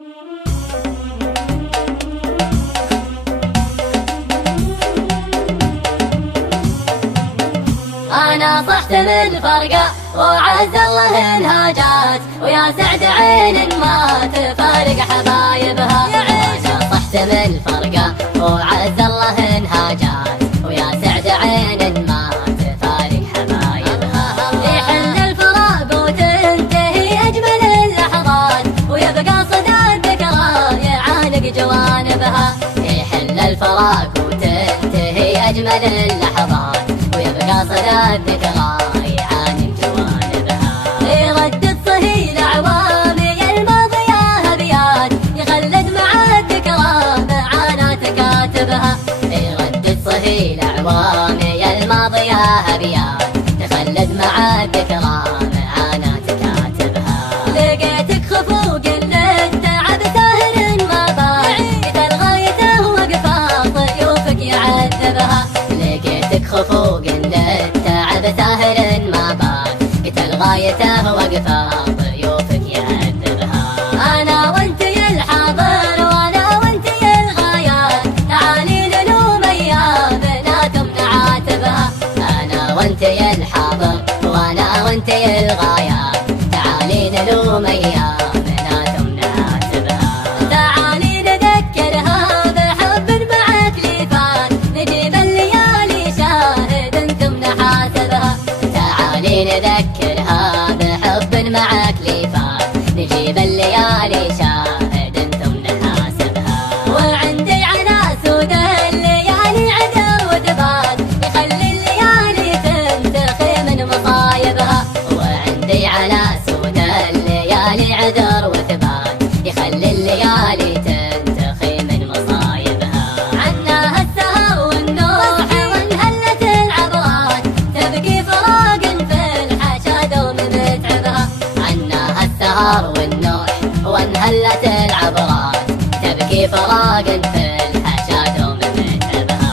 أنا صحت من الفرقة وعز الله إنها جات، ويا سعد عين ما تفارق حبايبها. أنا صحت من الفرقة وعز الله إنها جات، ويا سعد عين ما تفارق حبايبها. يحل الفراق وتنتهي أجمل اللحظات، ويبقى صدى الذكرى يعانق جوانبها. يحل الفراق وتنتهي أجمل اللحظات، ويبقى صدى الذكرى يعانق جوانبها. يردد صهيل أعوامي الماضية أبيات، يخلد مع الذكرى معاناة كاتبها. يردد صهيل أعوامي الماضية أبيات، يخلد مع الذكرى معاناة كاتبها. لقيتك خفوق للتعب ساهر ما بات، قتل غايته وقفا ضيوفك يعذبها. لقيتك خفوق للتعب ساهر ما بات، قتل غايته وقفا ضيوفك يعذبها. أنا وانتي الحاضر وانا وانتي الغايات، تعالي نلوم أيامنا ثم نعاتبها. أنا وانتي الحاضر وانا وانتي الغايات، تعالي نلوم أيامنا ثم نعاتبها. تعالي نذكرها بحب معك لي فات، نجيب الليالي شاهد ثم نحاسبها. تعالي نذكرها بحب معك لي فات، نجيب الليالي شاهد ثم نحاسبها. وعندي على سود الليالي عذر وثبات، يخلي الليالي تنتخي من مصايبها. وعندي على سود الليالي عذر وثبات، يخلي الليالي تنتخي من مصايبها. عناها السهر والنوح وانهلت العبرات، تبكي فراق في الحشا دوم متعبها. عناها السهر والنوح وانهلت العبرات، تبكي فراق في الحشا دوم متعبها.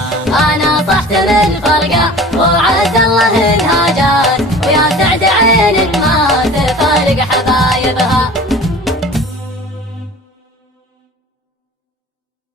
أنا صحت من الفرقة وعز الله إنها جات، ويا سعد عين ما تفارق حبايبها.